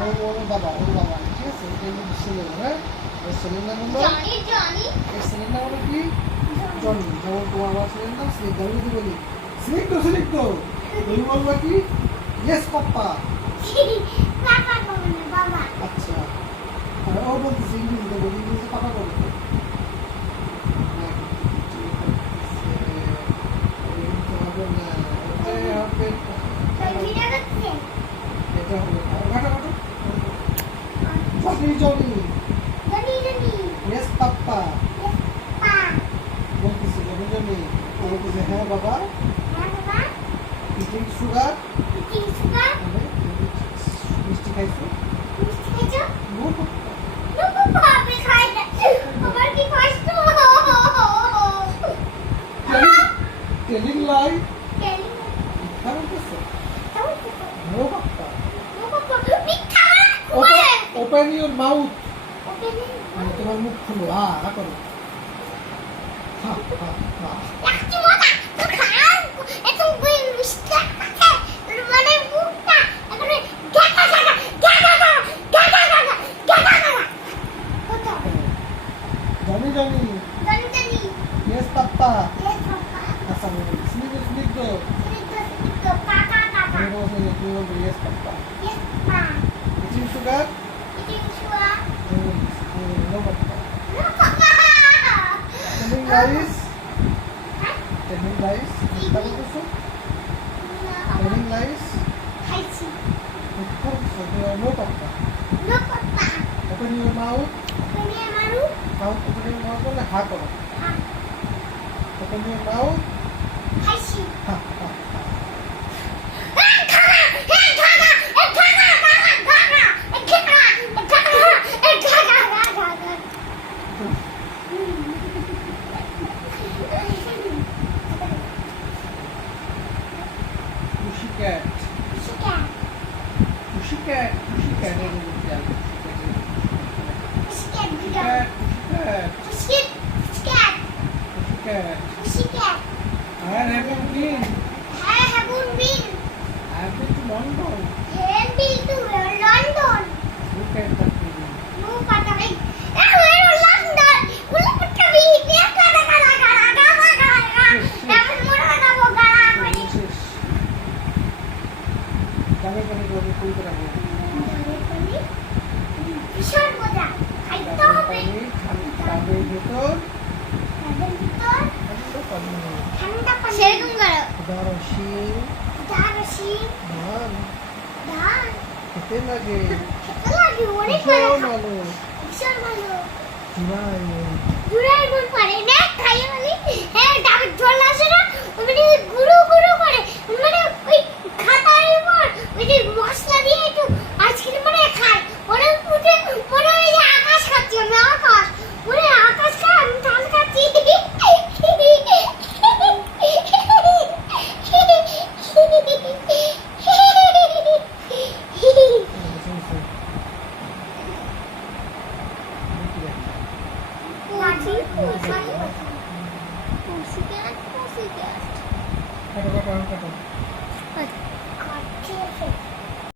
ও ওর বাবা ওর বাবা ঠিক আছে এটা হলো ছেলে হ্যাঁ ওর ছেলের হলো জনি জনি এর ছেলের হলো কি জনি যেমন তোমার আমার সিলিন্ডার স্নিগ্ধ আমি যদি বলি স্নিগ্ধ স্নিগ্ধ তুমি বলবা কি ইয়েস পাপ্পা আচ্ছা ও বলতেছে ইংরেজিতে বলি ইংরেজিতে পাপা বলে Johnny Johnny, Johnny. Yes, Papa. Papa Papa. বলতেছে জনি ও বলতেছে হ্যাঁ বাবা হ্যাঁ বাবা ইটিং সুগার কি সুগার মিষ্টি খাইছো মিষ্টি খেয়েছো নো লোকো ভাবে খাই না আমার কি কষ্ট টেলিং লাই কেলি মিথ্যা বলতেছে তাও তো নো পাপ্পা লোকো ভাবে মিথ্যা ওপেন ইউর মাউথ তোমার মুখ খুলো। আ আ করো। জনি জনি জানি জানি ইয়েস পাপ্পা। এ বাবা আচ্ছা কাকা কাকা তুমি বলবে ইয়েস পাপ্পা। ইয়েস মা ইটিং সুগার ইটি ছুয়া no papa no papa telling lies telling lies মিথ্যা বলতেছো টেলিং লাইস খাইছি মিথ্যা বলতেছো no papa no papa open your mouth তুমি আমারু মাউথ ওপেন ইউর মাউথ বলে হা করো ওপেন ইউর মাউথ খাইছি হা হা হা pussycat, pussycat, I don't Pussycat, pussycat. Pussycat, pussycat. Pussycat. Pussycat. All right, I have a দামের পানি করে ফুল করে। ভীষণ মজা খাইতে হবে পানি, ঠান্ডা- ডাবের ভেতর তাদের ভিতর ঠান্ডা পানি। সেরকম করো দারসি, দারসি ধান, ধান খেতে লাগে খেতে লাগে অনেক ভালো ভালো ভীষণ ভালো জুড়াই পারে না Pussycat, pussycat.